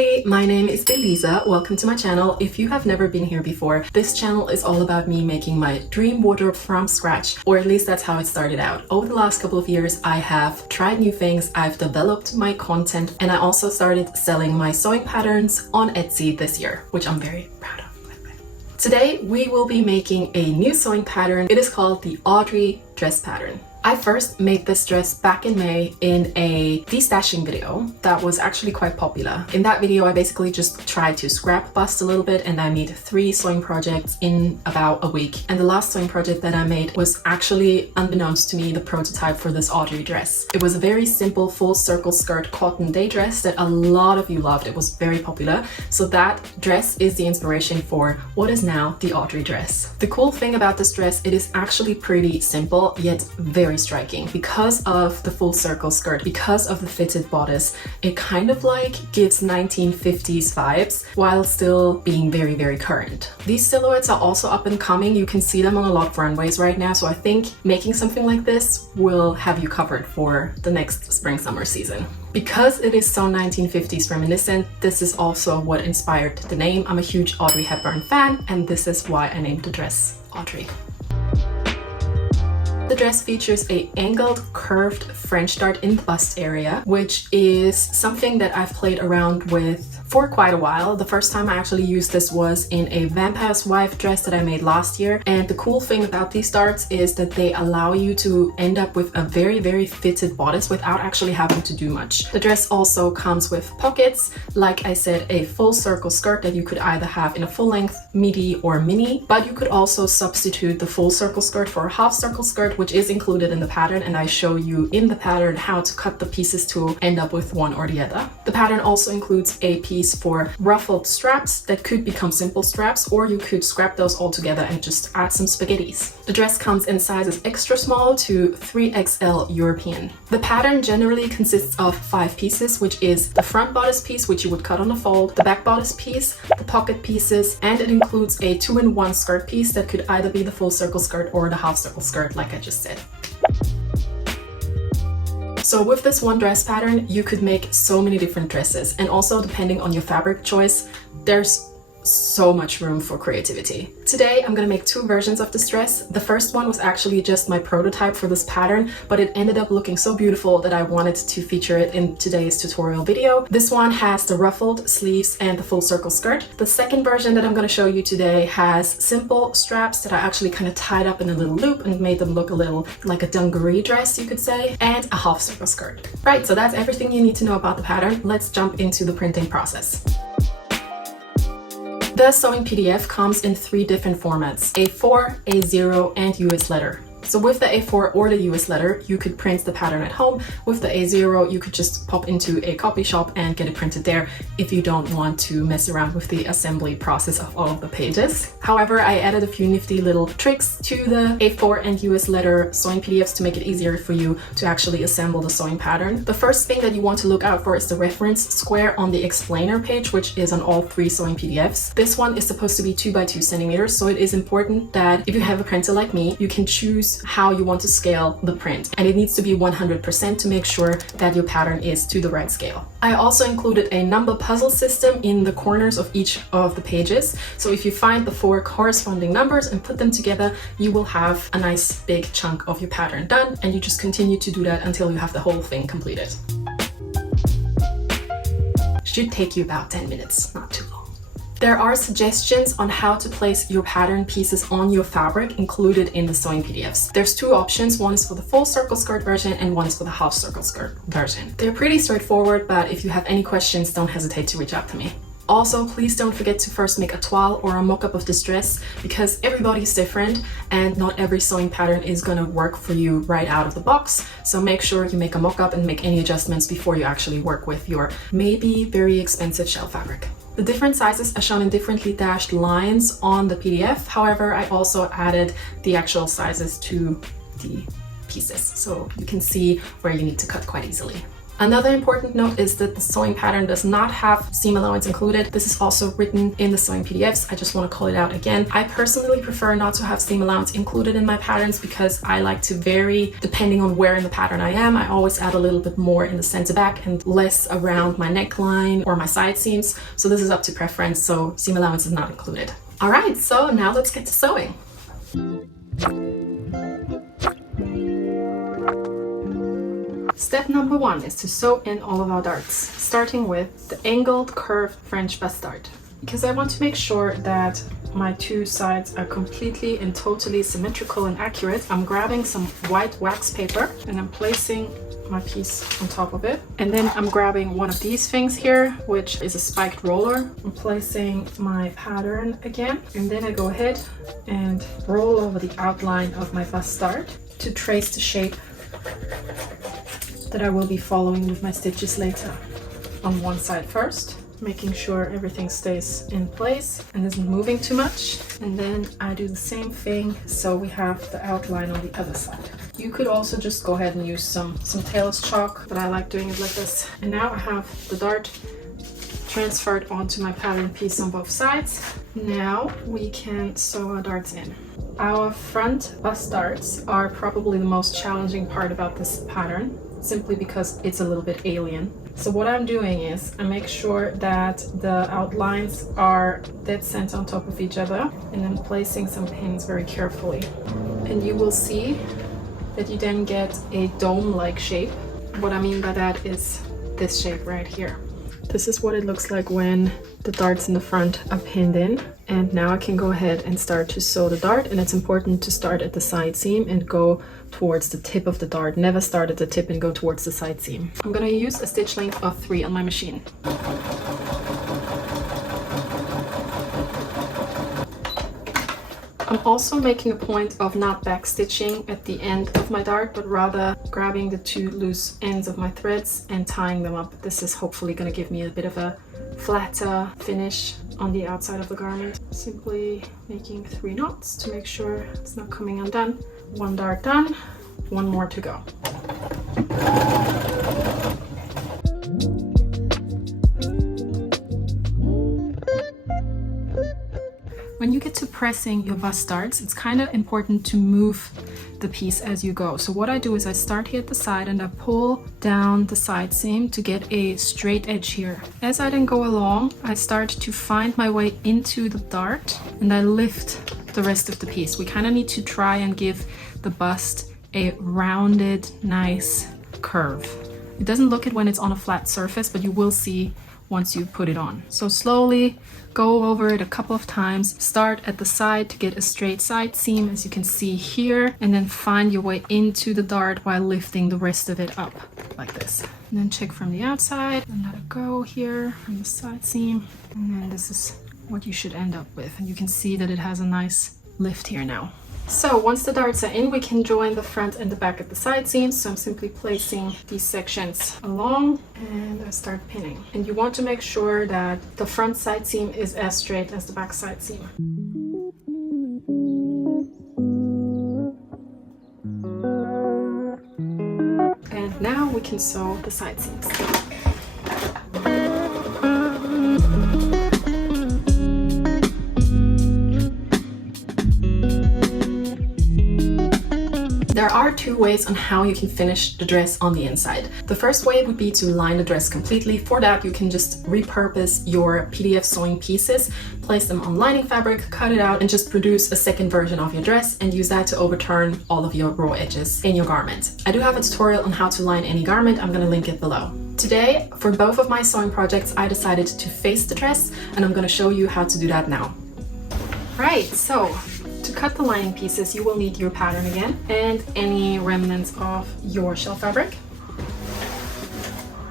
everybody, my name is Elisa. Welcome to my channel. If you have never been here before, this channel is all about me making my dream wardrobe from scratch, or at least that's how it started out. Over the last couple of years, I have tried new things, I've developed my content, and I also started selling my sewing patterns on Etsy this year, which I'm very proud of. Today, we will be making a new sewing pattern. It is called the Audrey dress pattern. I first made this dress back in May in a destashing video that was actually quite popular. In that video, I basically just tried to scrap bust a little bit, and I made 3 sewing projects in about a week. And the last sewing project that I made was actually, unbeknownst to me, the prototype for this Audrey dress. It was a very simple full circle skirt cotton day dress that a lot of you loved. It was very popular. So that dress is the inspiration for what is now the Audrey dress. The cool thing about this dress, it is actually pretty simple, yet very striking. Because of the full circle skirt, because of the fitted bodice, it kind of like gives 1950s vibes while still being very, very current. These silhouettes are also up and coming. You can see them on a lot of runways right now, so I think making something like this will have you covered for the next spring-summer season. Because it is so 1950s reminiscent, this is also what inspired the name. I'm a huge Audrey Hepburn fan, and this is why I named the dress Audrey. The dress features a angled, curved French dart in the bust area, which is something that I've played around with for quite a while. The first time I actually used this was in a Vampire's Wife dress that I made last year. And the cool thing about these darts is that they allow you to end up with a very, very fitted bodice without actually having to do much. The dress also comes with pockets, like I said, a full circle skirt that you could either have in a full length, midi, or mini, but you could also substitute the full circle skirt for a half circle skirt, which is included in the pattern, and I show you in the pattern how to cut the pieces to end up with one or the other. The pattern also includes a piece for ruffled straps that could become simple straps, or you could scrap those all together and just add some spaghettis. The dress comes in sizes extra small to 3XL European. The pattern generally consists of 5 pieces, which is the front bodice piece, which you would cut on the fold, the back bodice piece, the pocket pieces, and it includes a 2-in-1 skirt piece that could either be the full circle skirt or the half circle skirt, like I just said. So with this one dress pattern, you could make so many different dresses, and also depending on your fabric choice, there's so much room for creativity. Today, I'm gonna make 2 versions of this dress. The first one was actually just my prototype for this pattern, but it ended up looking so beautiful that I wanted to feature it in today's tutorial video. This one has the ruffled sleeves and the full circle skirt. The second version that I'm gonna show you today has simple straps that I actually kind of tied up in a little loop and made them look a little like a dungaree dress, you could say, and a half circle skirt. Right, so that's everything you need to know about the pattern. Let's jump into the printing process. The sewing PDF comes in 3 different formats: A4, A0, and US letter. So with the A4 or the US letter, you could print the pattern at home. With the A0, you could just pop into a copy shop and get it printed there if you don't want to mess around with the assembly process of all of the pages. However, I added a few nifty little tricks to the A4 and US letter sewing PDFs to make it easier for you to actually assemble the sewing pattern. The first thing that you want to look out for is the reference square on the explainer page, which is on all 3 sewing PDFs. This one is supposed to be 2 by 2 centimeters, so it is important that if you have a printer like me, you can choose how you want to scale the print, and it needs to be 100% to make sure that your pattern is to the right scale. I also included a number puzzle system in the corners of each of the pages, so if you find the 4 corresponding numbers and put them together, you will have a nice big chunk of your pattern done, and you just continue to do that until you have the whole thing completed. Should take you about 10 minutes, not too long. There are suggestions on how to place your pattern pieces on your fabric included in the sewing PDFs. There's 2 options. One is for the full circle skirt version and one is for the half circle skirt version. They're pretty straightforward, but if you have any questions, don't hesitate to reach out to me. Also, please don't forget to first make a toile or a mock-up of this dress, because everybody is different and not every sewing pattern is gonna work for you right out of the box. So make sure you make a mock-up and make any adjustments before you actually work with your maybe very expensive shell fabric. The different sizes are shown in differently dashed lines on the PDF. However, I also added the actual sizes to the pieces, so you can see where you need to cut quite easily. Another important note is that the sewing pattern does not have seam allowance included. This is also written in the sewing PDFs. I just want to call it out again. I personally prefer not to have seam allowance included in my patterns because I like to vary depending on where in the pattern I am. I always add a little bit more in the center back and less around my neckline or my side seams. So this is up to preference, so seam allowance is not included. All right, so now let's get to sewing. Step number 1 is to sew in all of our darts, starting with the angled curved French bust dart. Because I want to make sure that my two sides are completely and totally symmetrical and accurate, I'm grabbing some white wax paper and I'm placing my piece on top of it. And then I'm grabbing one of these things here, which is a spiked roller. I'm placing my pattern again, and then I go ahead and roll over the outline of my bust dart to trace the shape that I will be following with my stitches later. On one side first, making sure everything stays in place and isn't moving too much. And then I do the same thing so we have the outline on the other side. You could also just go ahead and use some tailor's chalk, but I like doing it like this. And now I have the dart transferred onto my pattern piece on both sides. Now we can sew our darts in. Our front bust darts are probably the most challenging part about this pattern, simply because it's a little bit alien. So what I'm doing is I make sure that the outlines are dead center on top of each other, and then placing some pins very carefully. And you will see that you then get a dome-like shape. What I mean by that is this shape right here. This is what it looks like when the darts in the front are pinned in. And now I can go ahead and start to sew the dart, and it's important to start at the side seam and go towards the tip of the dart. Never start at the tip and go towards the side seam. I'm gonna use a stitch length of 3 on my machine. I'm also making a point of not back stitching at the end of my dart, but rather grabbing the 2 loose ends of my threads and tying them up. This is hopefully going to give me a bit of a flatter finish on the outside of the garment. Simply making 3 knots to make sure it's not coming undone. 1 dart done, 1 more to go. When you get to pressing your bust darts, it's kind of important to move the piece as you go. So what I do is I start here at the side and I pull down the side seam to get a straight edge here. As I then go along, I start to find my way into the dart and I lift the rest of the piece. We kind of need to try and give the bust a rounded, nice curve. It doesn't look it when it's on a flat surface, but you will see once you put it on. So slowly go over it a couple of times. Start at the side to get a straight side seam, as you can see here, and then find your way into the dart while lifting the rest of it up like this. And then check from the outside and let it go here from the side seam. And then this is what you should end up with. And you can see that it has a nice lift here now. So once the darts are in, we can join the front and the back at the side seams. So I'm simply placing these sections along and I start pinning. And you want to make sure that the front side seam is as straight as the back side seam. And now we can sew the side seams. There are 2 ways on how you can finish the dress on the inside. The first way would be to line the dress completely. For that, you can just repurpose your PDF sewing pieces, place them on lining fabric, cut it out, and just produce a second version of your dress and use that to overturn all of your raw edges in your garment. I do have a tutorial on how to line any garment. I'm going to link it below. Today, for both of my sewing projects, I decided to face the dress, and I'm going to show you how to do that now. Right, so to cut the lining pieces, you will need your pattern again and any remnants of your shell fabric.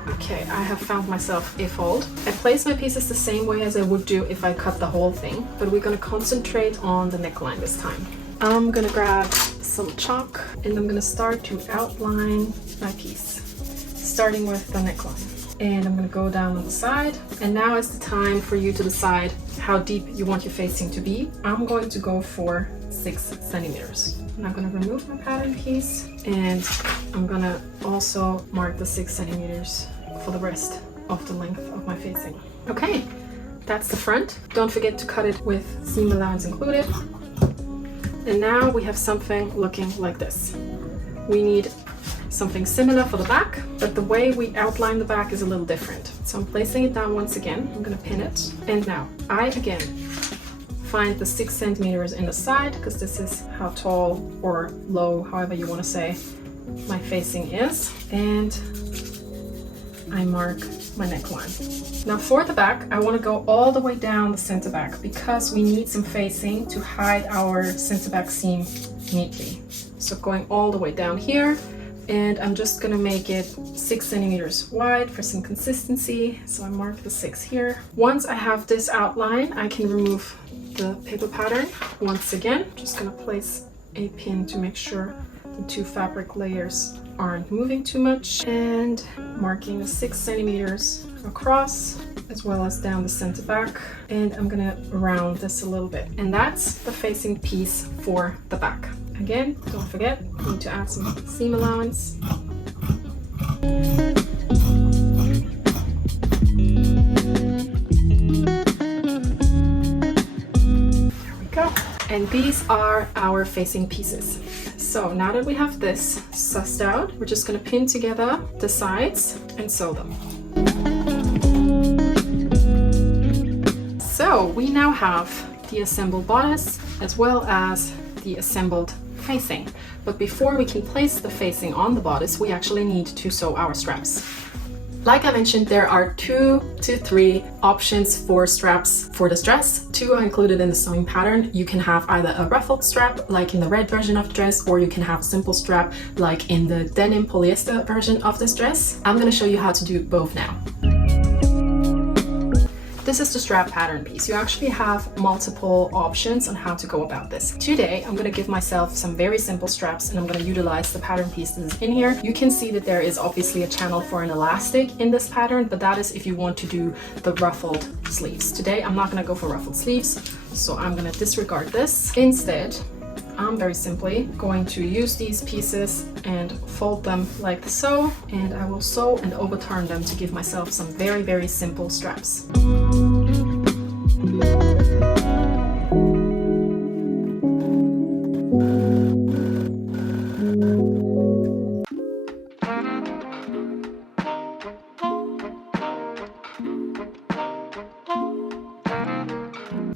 Okay, I have found myself a fold. I place my pieces the same way as I would do if I cut the whole thing, but we're going to concentrate on the neckline this time. I'm going to grab some chalk and I'm going to start to outline my piece, starting with the neckline. And I'm going to go down on the side. And now is the time for you to decide how deep you want your facing to be. I'm going to go for 6 centimeters. I'm gonna remove my pattern piece, and I'm gonna also mark the 6 centimeters for the rest of the length of my facing. Okay, that's the front. Don't forget to cut it with seam allowance included. And now we have something looking like this. We need something similar for the back, but the way we outline the back is a little different. So I'm placing it down once again. I'm gonna pin it. And now I again find the 6 centimeters in the side, because this is how tall or low, however you want to say, my facing is. And I mark my neckline. Now for the back, I want to go all the way down the center back because we need some facing to hide our center back seam neatly. So going all the way down here, and I'm just gonna make it 6 centimeters wide for some consistency. So I mark the 6 here. Once I have this outline, I can remove the paper pattern. Once again, just gonna place a pin to make sure the 2 fabric layers aren't moving too much, and marking the 6 centimeters across as well as down the center back. And I'm gonna round this a little bit, and that's the facing piece for the back. Again, don't forget, you need to add some seam allowance. There we go. And these are our facing pieces. So now that we have this sussed out, we're just going to pin together the sides and sew them. So we now have the assembled bodice as well as the assembled facing. But before we can place the facing on the bodice, we actually need to sew our straps. Like I mentioned, there are 2 to 3 options for straps for this dress. 2 are included in the sewing pattern. You can have either a ruffled strap like in the red version of the dress, or you can have simple strap like in the denim polyester version of this dress. I'm going to show you how to do both now. This is the strap pattern piece. You actually have multiple options on how to go about this. Today, I'm going to give myself some very simple straps, and I'm going to utilize the pattern pieces in here. You can see that there is obviously a channel for an elastic in this pattern, but that is if you want to do the ruffled sleeves. Today, I'm not going to go for ruffled sleeves, so I'm going to disregard this. Instead, I'm very simply going to use these pieces and fold them like so, and I will sew and overturn them to give myself some very, very simple straps.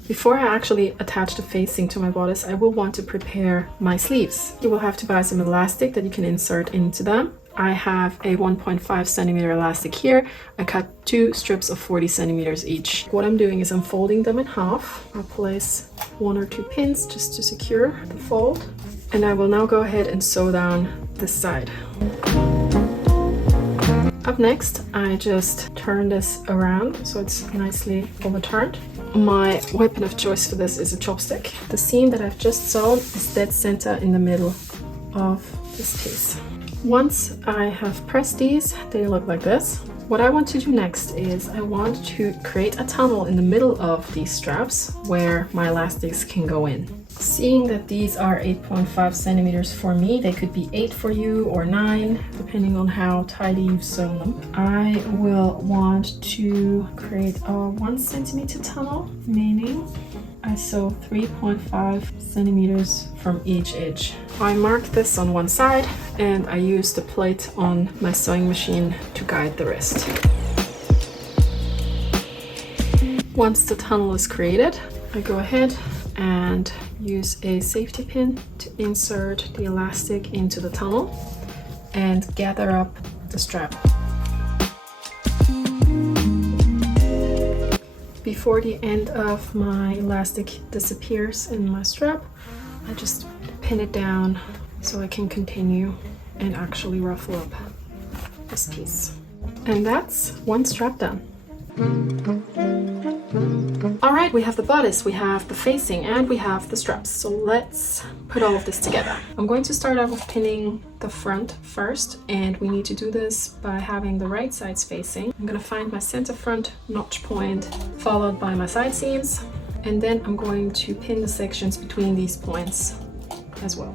Before I actually attach the facing to my bodice, I will want to prepare my sleeves. You will have to buy some elastic that you can insert into them. I have a 1.5 centimeter elastic here. I cut 2 strips of 40 centimeters each. What I'm doing is I'm folding them in half. I'll place 1 or 2 pins just to secure the fold. And I will now go ahead and sew down this side. Up next, I just turn this around so it's nicely overturned. My weapon of choice for this is a chopstick. The seam that I've just sewn is dead center in the middle of this piece. Once I have pressed these, they look like this. What I want to do next is I want to create a tunnel in the middle of these straps where my elastics can go in. Seeing that these are 8.5 centimeters for me, they could be 8 for you or 9, depending on how tidy you've sewn them. I will want to create a 1 centimeter tunnel, meaning I sew 3.5 centimeters from each edge. I mark this on one side and I use the plate on my sewing machine to guide the rest. Once the tunnel is created, I go ahead and use a safety pin to insert the elastic into the tunnel and gather up the strap. Before the end of my elastic disappears in my strap, I just pin it down so I can continue and actually ruffle up this piece. And that's one strap done. Alright, we have the bodice, we have the facing, and we have the straps. So let's put all of this together. I'm going to start out with pinning the front first, and we need to do this by having the right sides facing. I'm going to find my center front notch point, followed by my side seams, And then I'm going to pin the sections between these points as well.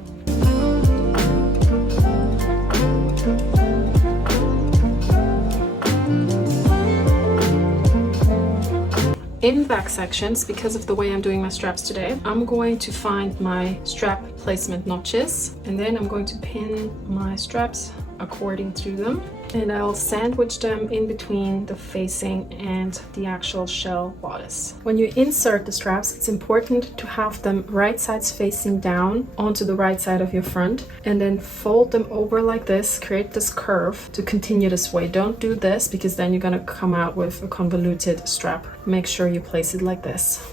In the back sections, because of the way I'm doing my straps today, I'm going to find my strap placement notches, and then I'm going to pin my straps according to them, and I'll sandwich them in between the facing and the actual shell bodice. When you insert the straps, it's important to have them right sides facing down onto the right side of your front, and then fold them over like this, create this curve to continue this way. Don't do this because then you're gonna come out with a convoluted strap. Make sure you place it like this.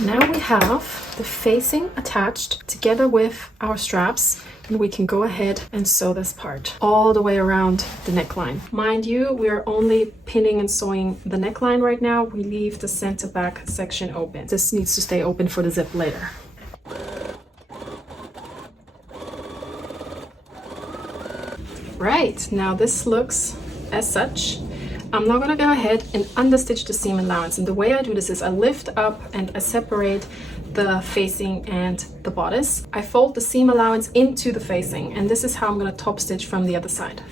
Now we have the facing attached together with our straps, and we can go ahead and sew this part all the way around the neckline. Mind you, we are only pinning and sewing the neckline right now. We leave the center back section open. This needs to stay open for the zip later. Right, now this looks as such. I'm now gonna go ahead and understitch the seam allowance, and the way I do this is I lift up and I separate the facing and the bodice. I fold the seam allowance into the facing, and this is how I'm gonna top stitch from the other side.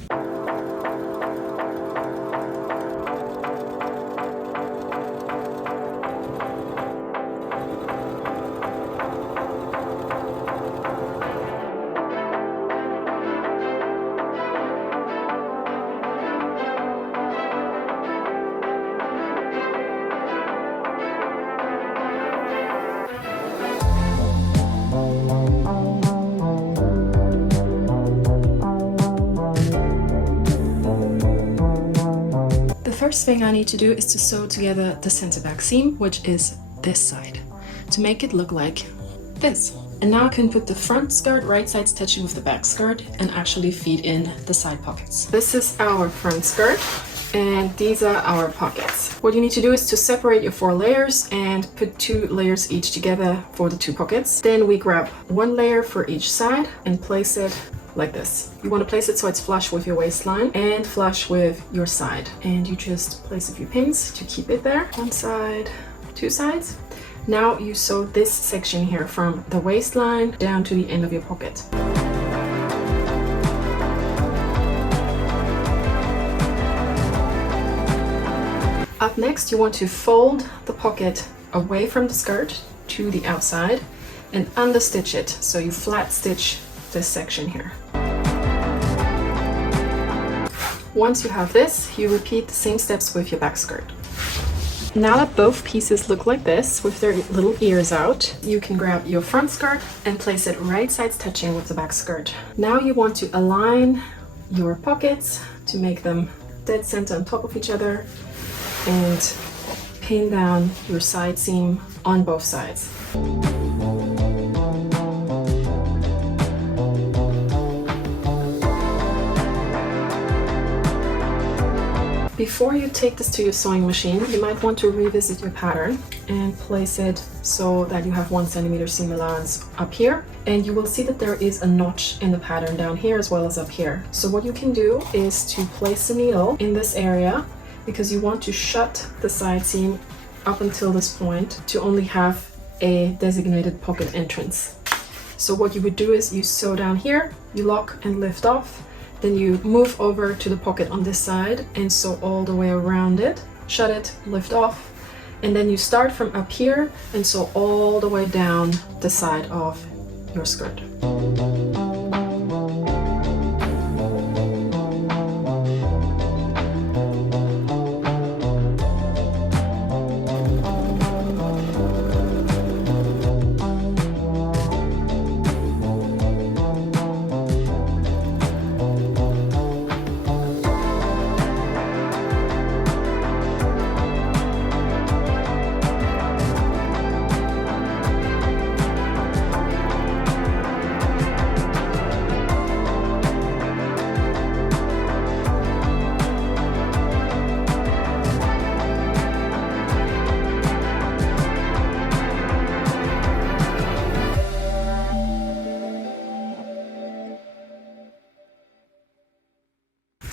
First thing I need to do is to sew together the center back seam, which is this side, to make it look like this. And now I can put the front skirt right side stitching with the back skirt and actually feed in the side pockets. This is our front skirt, and these are our pockets. What you need to do is to separate your 4 layers and put 2 layers each together for the 2 pockets. Then we grab 1 layer for each side and place it like this. You want to place it so it's flush with your waistline and flush with your side. And you just place a few pins to keep it there. 1 side, 2 sides. Now you sew this section here from the waistline down to the end of your pocket. Up next, you want to fold the pocket away from the skirt to the outside and understitch it. So you flat stitch this section here. Once you have this, you repeat the same steps with your back skirt. Now that both pieces look like this with their little ears out, you can grab your front skirt and place it right sides touching with the back skirt. Now you want to align your pockets to make them dead center on top of each other and pin down your side seam on both sides. Before you take this to your sewing machine, you might want to revisit your pattern and place it so that you have 1 centimeter seam allowance up here. And you will see that there is a notch in the pattern down here as well as up here. So what you can do is to place the needle in this area, because you want to shut the side seam up until this point to only have a designated pocket entrance. So what you would do is you sew down here, you lock and lift off, then you move over to the pocket on this side and sew all the way around it, shut it, lift off, and then you start from up here and sew all the way down the side of your skirt.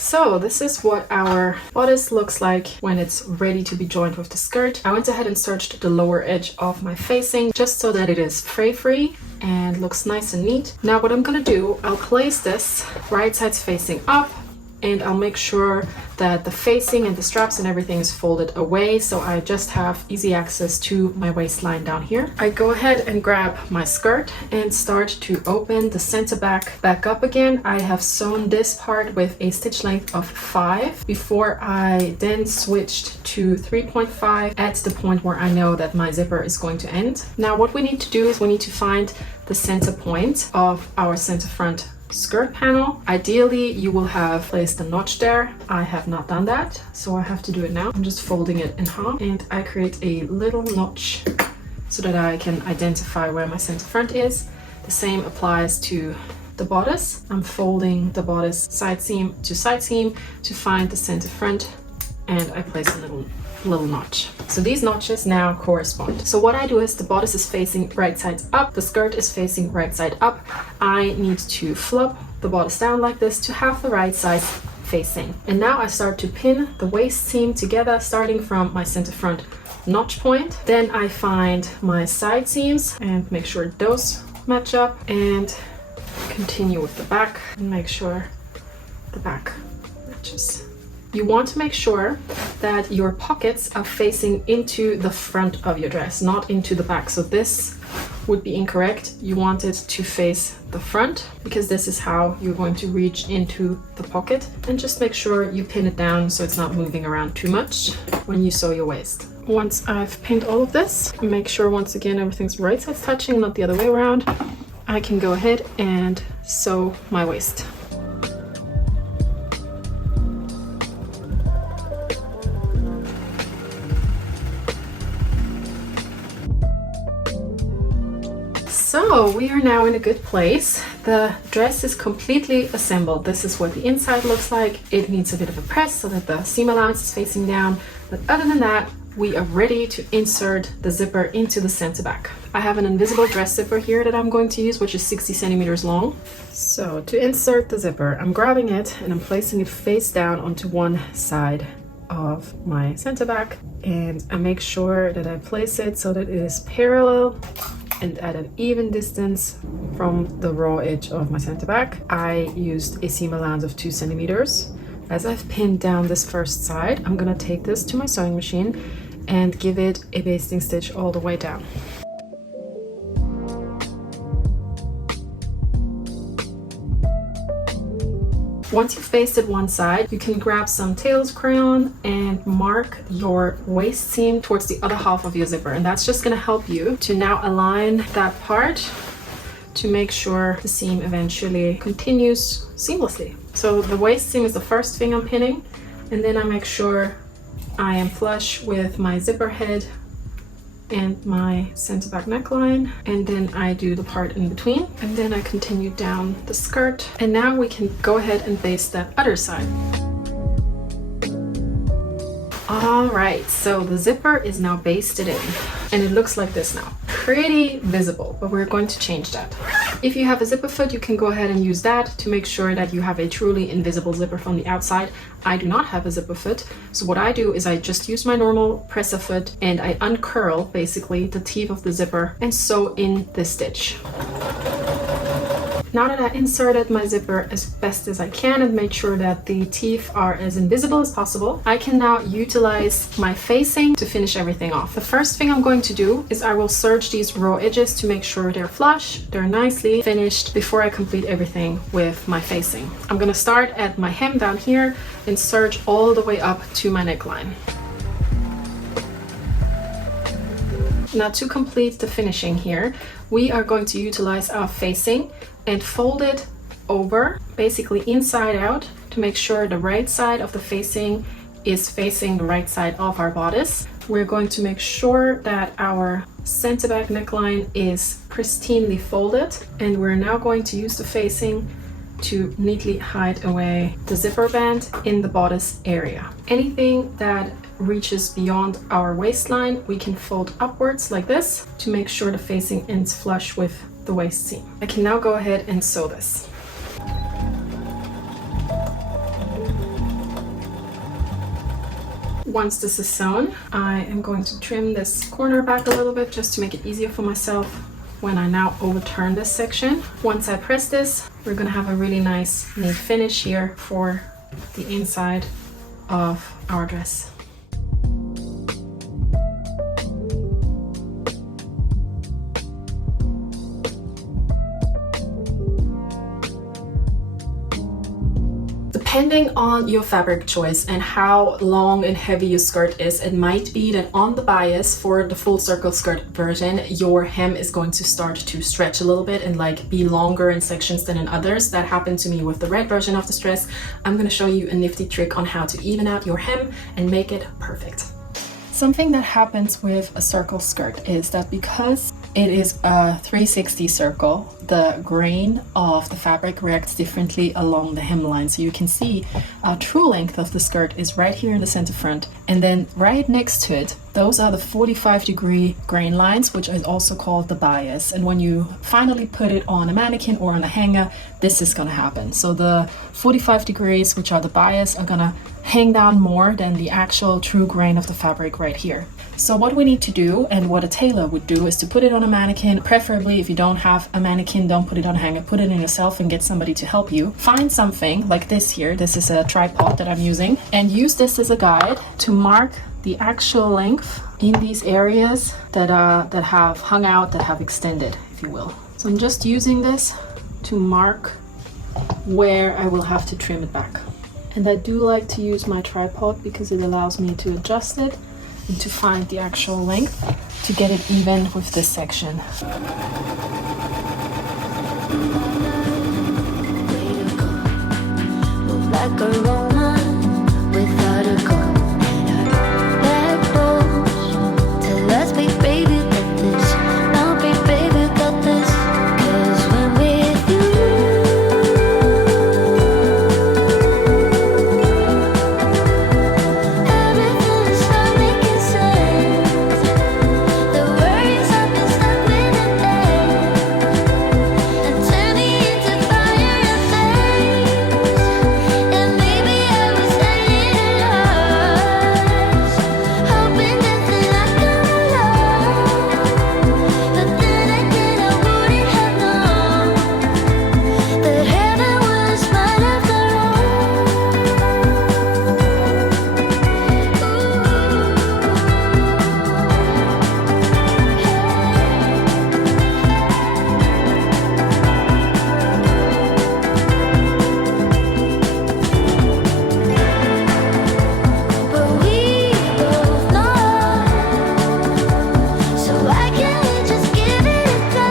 So this is what our bodice looks like when it's ready to be joined with the skirt. I went ahead and searched the lower edge of my facing just so that it is fray-free and looks nice and neat. Now what I'm gonna do, I'll place this right sides facing up, and I'll make sure that the facing and the straps and everything is folded away, so I just have easy access to my waistline down here. I go ahead and grab my skirt and start to open the center back up again. I have sewn this part with a stitch length of 5 before I then switched to 3.5 at the point where I know that my zipper is going to end. Now what we need to do is we need to find the center point of our center front skirt panel. Ideally you will have placed a notch there. I have not done that, so I have to do it now. I'm just folding it in half and I create a little notch so that I can identify where my center front is. The same applies to the bodice. I'm folding the bodice side seam to find the center front, and I place a little notch. So these notches now correspond. So what I do is the bodice is facing right side up, the skirt is facing right side up. I need to flop the bodice down like this to have the right side facing. And now I start to pin the waist seam together, starting from my center front notch point. Then I find my side seams and make sure those match up, and continue with the back and make sure the back matches. You want to make sure that your pockets are facing into the front of your dress, not into the back. So this would be incorrect. You want it to face the front because this is how you're going to reach into the pocket. And just make sure you pin it down so it's not moving around too much when you sew your waist. Once I've pinned all of this, make sure once again everything's right sides touching, not the other way around. I can go ahead and sew my waist. So we are now in a good place. The dress is completely assembled. This is what the inside looks like. It needs a bit of a press so that the seam allowance is facing down. But other than that, we are ready to insert the zipper into the center back. I have an invisible dress zipper here that I'm going to use, which is 60 centimeters long. So to insert the zipper, I'm grabbing it and I'm placing it face down onto one side of my center back. And I make sure that I place it so that it is parallel and at an even distance from the raw edge of my center back. I used a seam allowance of 2 centimeters. As I've pinned down this first side, I'm gonna take this to my sewing machine and give it a basting stitch all the way down. Once you've basted one side, you can grab some tails crayon and mark your waist seam towards the other half of your zipper. And that's just gonna help you to now align that part to make sure the seam eventually continues seamlessly. So the waist seam is the first thing I'm pinning, and then I make sure I am flush with my zipper head and my center back neckline, and then I do the part in between, and then I continue down the skirt. And now we can go ahead and baste that other side. All right, so the zipper is now basted in and it looks like this now. Pretty visible, but we're going to change that. If you have a zipper foot, you can go ahead and use that to make sure that you have a truly invisible zipper from the outside. I do not have a zipper foot, so what I do is I just use my normal presser foot and I uncurl basically the teeth of the zipper and sew in this stitch. Now that I inserted my zipper as best as I can and made sure that the teeth are as invisible as possible, I can now utilize my facing to finish everything off. The first thing I'm going to do is I will serge these raw edges to make sure they're flush, they're nicely finished before I complete everything with my facing. I'm gonna start at my hem down here and serge all the way up to my neckline. Now to complete the finishing here, we are going to utilize our facing and fold it over, basically inside out, to make sure the right side of the facing is facing the right side of our bodice. We're going to make sure that our center back neckline is pristinely folded, and we're now going to use the facing to neatly hide away the zipper band in the bodice area. Anything that reaches beyond our waistline, we can fold upwards like this to make sure the facing ends flush with the waist seam. I can now go ahead and sew this. Once this is sewn, I am going to trim this corner back a little bit just to make it easier for myself when I now overturn this section. Once I press this, we're gonna have a really nice neat finish here for the inside of our dress. Depending on your fabric choice and how long and heavy your skirt is, it might be that on the bias for the full circle skirt version, your hem is going to start to stretch a little bit and like be longer in sections than in others. That happened to me with the red version of this dress. I'm going to show you a nifty trick on how to even out your hem and make it perfect. Something that happens with a circle skirt is that because it is a 360 circle, the grain of the fabric reacts differently along the hemline. So you can see our true length of the skirt is right here in the center front. And then right next to it, those are the 45-degree grain lines, which is also called the bias. And when you finally put it on a mannequin or on a hanger, this is gonna happen. So the 45 degrees, which are the bias, are gonna hang down more than the actual true grain of the fabric right here. So what we need to do, and what a tailor would do, is to put it on a mannequin. Preferably, if you don't have a mannequin, don't put it on a hanger, put it in yourself and get somebody to help you. Find something like this here. This is a tripod that I'm using, and use this as a guide to mark the actual length in these areas that have hung out, that have extended, if you will. So I'm just using this to mark where I will have to trim it back. And I do like to use my tripod because it allows me to adjust it and to find the actual length to get it even with this section. Like a Roman without a goal. Let go. Tell us, baby, got this. Now, baby, got this. 'Cause when with you, everything starts making sense. The worries I've been stuck with today, and turning into fire and flames. And maybe I was saying lies, hoping that then I come alive. But then again, I wouldn't have known that heaven was mine after but we both know. So why can't we just give it a go?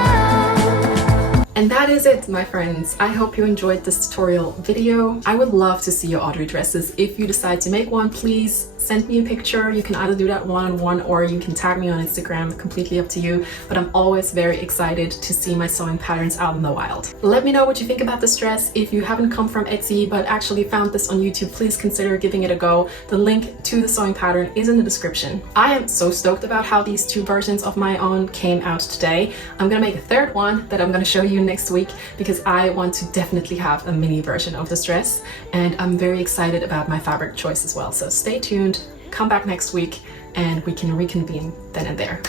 And that is it, my friends. I hope you enjoyed this tutorial video. I would love to see your Audrey dresses. If you decide to make one, please send me a picture. You can either do that one-on-one or you can tag me on Instagram, completely up to you. But I'm always very excited to see my sewing patterns out in the wild. Let me know what you think about this dress. If you haven't come from Etsy but actually found this on YouTube, please consider giving it a go. The link to the sewing pattern is in the description. I am so stoked about how these two versions of my own came out today. I'm gonna make a third one that I'm gonna show you next week because I want to definitely have a mini version of this dress, and I'm very excited about my fabric choice as well. So stay tuned, come back next week, and we can reconvene then and there.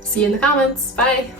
See you in the comments. Bye!